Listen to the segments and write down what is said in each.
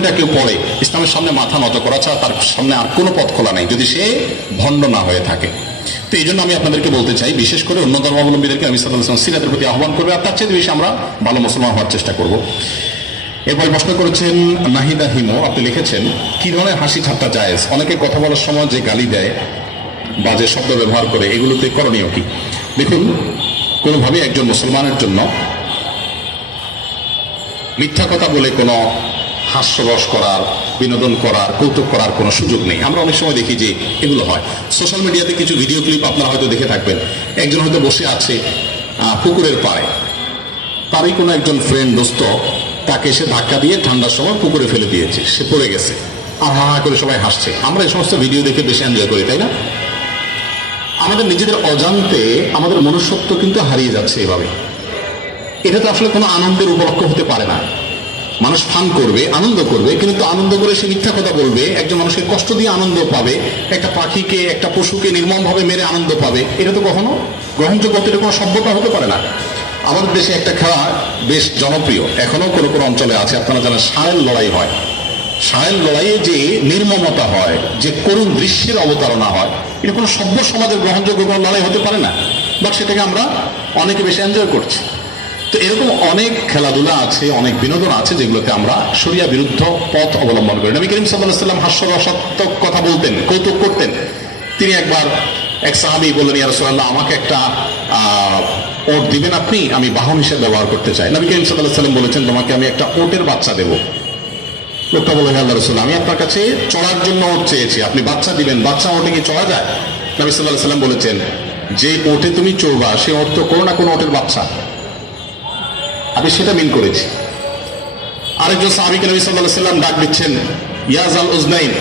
বইটা কেউ পড়ে, ইসলামের সামনে মাথা নত করা ছাড়া তার সামনে আর কোনো পথ খোলা নেই, যদি সে ভণ্ড না হয়ে থাকে। তো এই জন্য আমি আপনাদেরকে বলতে চাই, বিশেষ করে অন্য ধর্মাবলম্বীদেরকে আমি সাল্লাল্লাহু আলাইহি ওয়াসাল্লাম সিরাতের প্রতি আহ্বান করবে, আর তার চেয়ে বেশি আমরা ভালো মুসলমান হওয়ার চেষ্টা করব। এরপর প্রশ্ন করেছেন নাহিদা হিমো, আপনি লিখেছেন কি ধরনের হাসি ঠাট্টা জায়েজ? অনেকে কথা বলার সময় যে গালি দেয়, বাজে শব্দ ব্যবহার করে, এগুলোতে করণীয় কি? দেখুন, কোনোভাবেই একজন মুসলমানের জন্য মিথ্যা কথা বলে কোনো হাস্যরস করার, বিনোদন করার, কৌতুক করার কোনো সুযোগ নেই। আমরা অনেক সময় দেখি যে এগুলো হয়। সোশ্যাল মিডিয়াতে কিছু ভিডিও ক্লিপ আপনারা হয়তো দেখে থাকবেন, একজন হয়তো বসে আছে পুকুরের পাড়ে, তারই কোনো একজন ফ্রেন্ড, দোস্ত তাকে সে ধাক্কা দিয়ে ঠান্ডার সময় পুকুরে ফেলে দিয়েছে, সে পড়ে গেছে, আর হা করে সবাই হাসছে। আমরা এই সমস্ত ভিডিও দেখে বেশি এনজয় করি, তাই না? আমাদের নিজেদের অজান্তে আমাদের মনুষ্যত্ব কিন্তু হারিয়ে যাচ্ছে এভাবে। এটা তো আসলে কোনো আনন্দের উপলক্ষ হতে পারে না। মানুষ ফান করবে, আনন্দ করবে, কিন্তু আনন্দ করে সে মিথ্যা কথা বলবে, একজন মানুষকে কষ্ট দিয়ে আনন্দ পাবে, একটা পাখিকে, একটা পশুকে নির্মমভাবে মেরে আনন্দ পাবে, এটা তো কখনো গ্রহণযোগ্য, এটা কোনো সভ্যতা হতে পারে না। আমাদের দেশে একটা খেলা বেশ জনপ্রিয়, এখনো কোনো কোনো অঞ্চলে আছে, আপনারা জানেন, ষাঁড়ের লড়াই হয়। ষাঁড়ের লড়াইয়ে যে নির্মমতা হয়, যে করুণ দৃশ্যের অবতারণা হয়, এটা কোনো সভ্য সমাজের গ্রহণযোগ্য কোনো লড়াই হতে পারে না, বাট সেটাকে আমরা অনেকে বেশি এনজয় করছি। তো এরকম অনেক খেলাধুলা আছে, অনেক বিনোদন আছে যেগুলোতে আমরা শরিয়া বিরুদ্ধ পথ অবলম্বন করি। নবী করিম সাল্লাল্লাহু আলাইহি ওয়াসাল্লাম হাস্যরসাত্মক কথা বলতেন, কৌতুক করতেন। তিনি একবার এক সাহাবী বললেন, ইয়া রাসূলুল্লাহ, আমাকে একটা ওট দিবেন আপনি, আমি বাহন হিসেবে ব্যবহার করতে চাই। নবী করিম সাল্লাল্লাহু আলাইহি ওয়াসাল্লাম বলেছেন, তোমাকে আমি একটা ওটের বাচ্চা দেবো। লোকটা বলে, হে আল্লাহর রাসূল, আমি আপনার কাছে চড়ার জন্য ওট চেয়েছি, আপনি বাচ্চা দিবেন, বাচ্চা ওটে কি চড়া যায়? নবী সাল্লাল্লাহু আলাইহি ওয়াসাল্লাম বলেছেন, যে ওটে তুমি চড়বা সে ওট তো কোনো না কোনো ওটের বাচ্চা, আমি সেটা মিন করেছি। আরেকজন সাহাবীকে নবী সাল্লাল্লাহু আলাইহি ওয়াসাল্লাম ডাক দিচ্ছেন, ইয়া যাল উজনাইন,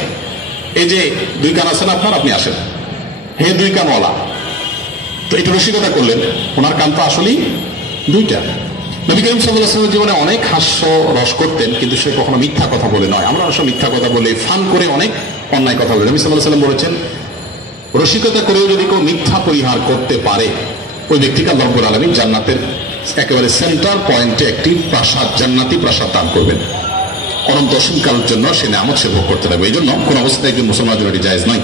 এই যে দুই কান আছেন আপনার, আপনি আসেন, হে দুই কানওয়ালা। তো এটা রসিকতা করলেন, ওনার কান তো আসলেই দুইটা। নবী করিম সাল্লাল্লাহু আলাইহি ওয়াসাল্লাম জীবনে অনেক হাস্য রস করতেন, কিন্তু সে কখনো মিথ্যা কথা বলে নয়। আমরা অবশ্য মিথ্যা কথা বলে, ফান করে অনেক অন্যায় কথা বলে। নবী সাল্লাল্লাহু আলাইহি ওয়াসাল্লাম বলেছেন, রসিকতা করেও যদি কেউ মিথ্যা পরিহার করতে পারে, ওই ব্যক্তিকে আল্লাহ রাব্বুল আলামিন জান্নাতের একেবারে সেন্টার পয়েন্টে একটি প্রাসাদ, জান্নাতি প্রাসাদ দান করবেন। অনন্ত অসীমকালের জন্য সে নিয়ামত সে ভোগ করতে লাগবে। এই জন্য কোন অবস্থায় একজন মুসলমান জন্য এটি জায়েজ নয়।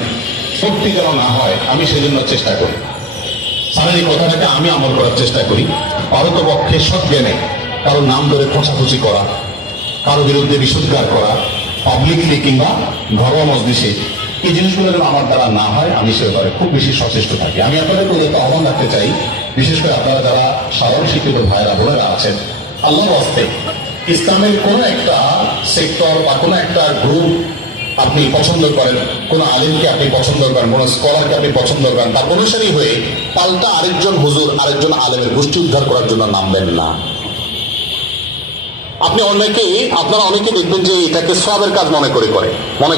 সত্যি যেন না হয়, আমি সেজন্য চেষ্টা করি, স্যারের এই কথাটাকে আমি আমল করার চেষ্টা করি। পারতপক্ষে সজ্ঞানে কারো নাম ধরে খোঁচাখুচি করা, কারো বিরুদ্ধে বিশুদ্ধার করা, পাবলিকলি কিংবা ঘরোয়া মজলিসে, এই জিনিসগুলো যেন আমার দ্বারা না হয়, আমি সে ব্যাপারে খুব বেশি সচেষ্ট থাকি। আমি আপনাদের প্রতি একটা আহ্বান রাখতে চাই, বিশেষ করে আপনারা যারা সাধারণ শিক্ষিত ভাইয়েরা বোনেরা আছেন, আল্লাহর ওয়াস্তে ইসলামের কোনো একটা সেক্টর বা কোনো একটা গ্রুপ আপনি পছন্দ করেন, কোন আলিমকে আপনি পছন্দ করেন, কোন স্কলারকে আপনি পছন্দ করেন, তার অনুসারী হয়ে পাল্টা আরেকজন হুজুর, আরেকজন আলেমের গোষ্ঠী উদ্ধার করার জন্য নামবেন না। আপনি আপনারা অনেকে দেখবেন যে এটাকে সওয়াবের কাজ মনে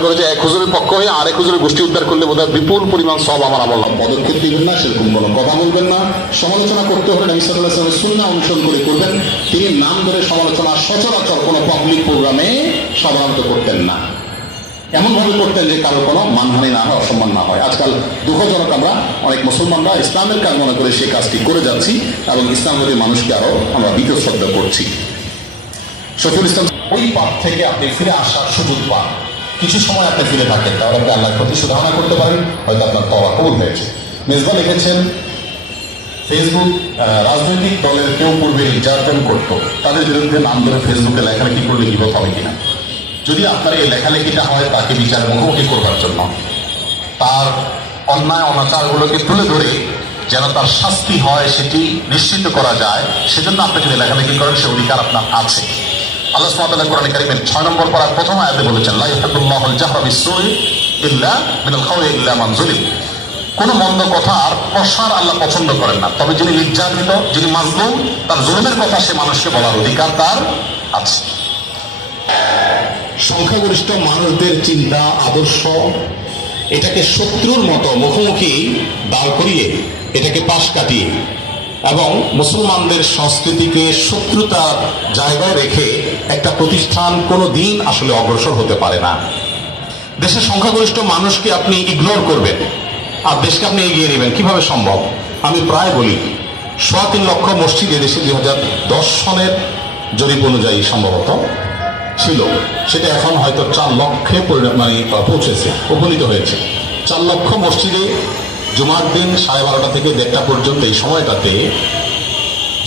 করে যে এক হুজুরের পক্ষ হয়ে আরেক হুজুরের গোষ্ঠী উদ্ধার করলে বোধহয় বিপুল পরিমাণ সওয়াব আমার আমল। পদক্ষেপ দিবেন না, সেরকম কোনো কথা বলবেন না। সমালোচনা করতে হলে নবী সাল্লাল্লাহু আলাইহি ওয়াসাল্লামের সুন্নাহ অনুসরণ করে করবেন। তিনি নাম ধরে সমালোচনা সচরাচর কোনো পাবলিক প্রোগ্রামে সাধারণত করতেন না, এমন ভাবে করতেন যে কারো কোনো মানহানি না হয়, অসম্মান না হয়। আজকাল দুঃখজনক আমরা অনেক মুসলমানরা ইসলামের কাজ মনে করে সেই কাজটি করে যাচ্ছি, এবং ইসলামের মানুষকে আরো আমরা বিতশ্রদ্ধা করছি। শফিউল ইসলাম, ওই পাঠ থেকে আপনি ফিরে আসার সুযোগ পান, কিছু সময় আপনি ফিরে থাকেন, তাহলে আপনি আল্লাহর প্রতি সুধারণা করতে পারেন, হয়তো আপনার তওবা কবুল হয়েছে। মেজবা লিখেছেন, ফেসবুক রাজনৈতিক দলের কেউ পূর্বে নির্যাতন করত, তাদের বিরুদ্ধে নাম ধরে ফেসবুকে লেখালেখি করলে গীবত হবে কিনা? যদি আপনার এই লেখালেখিটা হয় তাকে বিচারের মুখোমুখি করবার জন্য, তার অন্যায় অনাচারগুলোকে তুলে ধরে যেন তার শাস্তি হয় সেটি নিশ্চিত করা যায়, সেজন্য আপনি যদি লেখালেখি করেন, সে অধিকার আপনার আছে। আল্লাহ সুবহানাহু ওয়া তাআলা কোরআন কারীমের 6 নম্বর পারার প্রথম আয়াতে বলেছেন, লা ইউহিব্বুল্লাহুল জাহরা বিস-সুই ইল্লা মিনাল কাওলি ইল্লা মান যুলিম। কোন মন্দ কথার প্রসার আল্লাহ পছন্দ করেন না, তবে যিনি নির্যাতিত, যিনি মাজলুম, তার জুলুমের কথা সে মানুষকে বলার অধিকার তার আছে। সংখ্যাগরিষ্ঠ মানুষদের চিন্তা আদর্শ, এটাকে শত্রুর মতো মুখোমুখি দাঁড় করিয়ে, এটাকে পাশ কাটিয়ে এবং মুসলমানদের সংস্কৃতিকে শত্রুতার জায়গায় রেখে একটা প্রতিষ্ঠান কোনো দিন আসলে অগ্রসর হতে পারে না। দেশের সংখ্যাগরিষ্ঠ মানুষকে আপনি ইগনোর করবেন আর দেশকে আপনি এগিয়ে নেবেন, কিভাবে সম্ভব? আমি প্রায় বলি, 3.25 লক্ষ মসজিদ এদেশে 2010 সনের জরিপ অনুযায়ী সম্ভবত ছিল সেটা এখন হয়তো 4 লক্ষে পৌঁছেছে, উপনীত হয়েছে। 4 লক্ষ মসজিদে জুমার দিন 12:30 থেকে 1:30 পর্যন্ত এই সময়টাতে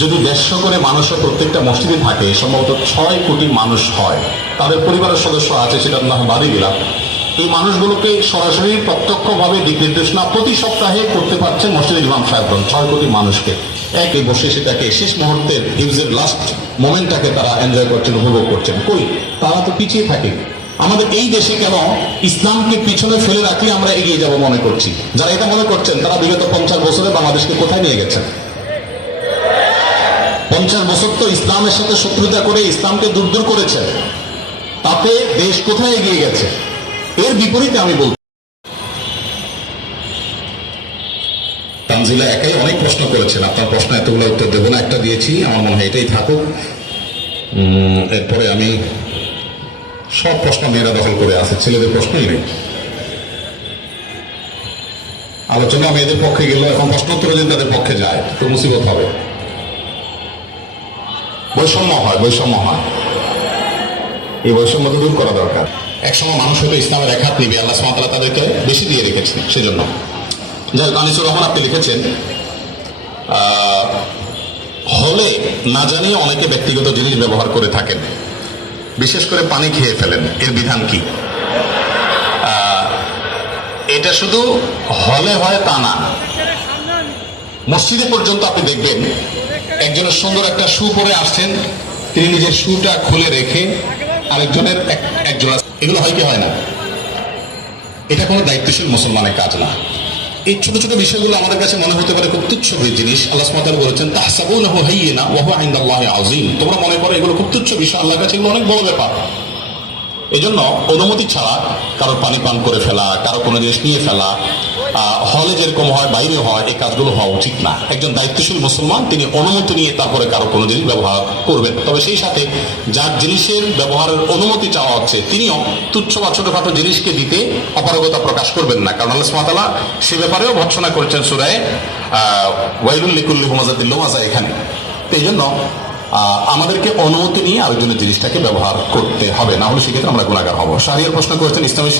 যদি 150 করে মানুষও প্রত্যেকটা মসজিদে থাকে, সম্ভবত 6 কোটি মানুষ হয়। তাদের পরিবারের সদস্য আছে, সেটা আল্লাহ বাদই দিলাম। এই মানুষগুলোকে সরাসরি প্রত্যক্ষভাবে দিক নির্দেশনা প্রতি সপ্তাহে করতে পারছেন মসজিদের ইমাম সাহেবগণ। 6 কোটি মানুষকে একে বসে সেটাকে শেষ মুহূর্তের হিউজের লাস্ট মোমেন্টটাকে তারা এনজয় করছেন, উপভোগ করছেন। কই, তারা তো পিছিয়ে থাকে। আমাদের এই দেশে কেন ইসলামকে পিছনে ফেলে রাখলে আমরা এগিয়ে যাব মনে করছি? যারা এটা মনে করছেন তারা বিগত 50 বছরে বাংলাদেশকে কোথায় নিয়ে গেছেন? 50 বছর তো ইসলামের সাথে শত্রুতা করে ইসলামকে দূর করেছেন, তাতে দেশ কোথায় এগিয়ে গেছে? এর বিপরীতে আমি বলব, তানজিলা একাই অনেক প্রশ্ন করেছেন। আপনার প্রশ্ন এতগুলো উত্তর দেবো না, একটা দিয়েছি, আমার মনে হয় এটাই থাকুক। এরপরে আমি সব প্রশ্ন মেয়েরা দখল করে আছে, ছেলেদের প্রশ্নই নেই। আলোচনা মেয়েদের পক্ষে গেল, এখন প্রশ্ন উত্তর যদি তাদের পক্ষে যায় তো মুসিবত হবে। বৈষম্য হয়, এই বৈষম্য তো দূর করা দরকার। একসময় মানুষ হয়তো ইসলামের এক হাত নিবে, আল্লাহ সুবহানাহু ওয়া তাআলা তাদেরকে বেশি দিয়ে রেখেছেন সেজন্য। যাই হোক, আনিসুর রহমান আপনি লিখেছেন, হলে না জানিয়ে অনেকে ব্যক্তিগত জিনিস ব্যবহার করে থাকেন, বিশেষ করে পানি খেয়ে ফেলেন, এর বিধান কি? এটা শুধু হলে হয় তা না, মসজিদে পর্যন্ত আপনি দেখবেন একজনের সুন্দর একটা শু পরে আসছেন, তিনি নিজের শুটা খুলে রেখে আরেকজনের একজোড়া, এগুলো হয় কি হয় না? এটা কোনো দায়িত্বশীল মুসলমানের কাজ না। এই ছোট ছোট বিষয়গুলো আমাদের কাছে মনে হতে পারে খুব তুচ্ছ জিনিস। আল্লাহ সুবহানাহু ওয়া তাআলা বলেছেন, তাহসাবুনাহু হাইয়িনা ওয়া হুয়া ইনদাল্লাহি আযীম। তোমরা মনে করো এগুলো খুব তুচ্ছ বিষয়, আল্লাহর কাছে এগুলো অনেক বড় ব্যাপার। এই জন্য অনুমতি ছাড়া কারো পানি পান করে ফেলা, কারো কোনো জিনিস নিয়ে ফেলা, হলে যেরকম হয় বাইরে হয়, এই কাজগুলো হওয়া উচিত না। একজন দায়িত্বশীল মুসলমান তিনি অনুমতি নিয়ে তারপরে কারো কোনো জিনিস ব্যবহার করবেন। তবে সেই সাথে যার জিনিসের ব্যবহারের অনুমতি চাওয়া হচ্ছে তিনিও তুচ্ছ বা ছোটখাটো জিনিসকে দিতে অপারগতা প্রকাশ করবেন না, কারণ আল্লাহ সুবহানাহু ওয়া তাআলা সে ব্যাপারেও ভর্ৎসনা করেছেন সূরা ওয়াইলুল লিকুল্লি হুমাযাতিল লুমাযা এখানে। এই জন্য আমাদেরকে অনুমতি নিয়ে আরেকজনের জিনিসটাকে ব্যবহার করতে হবে, না হলে সেক্ষেত্রে আমরা গুনাহগার হব। শাহরিয়ার প্রশ্ন করেছেন, ইসলামী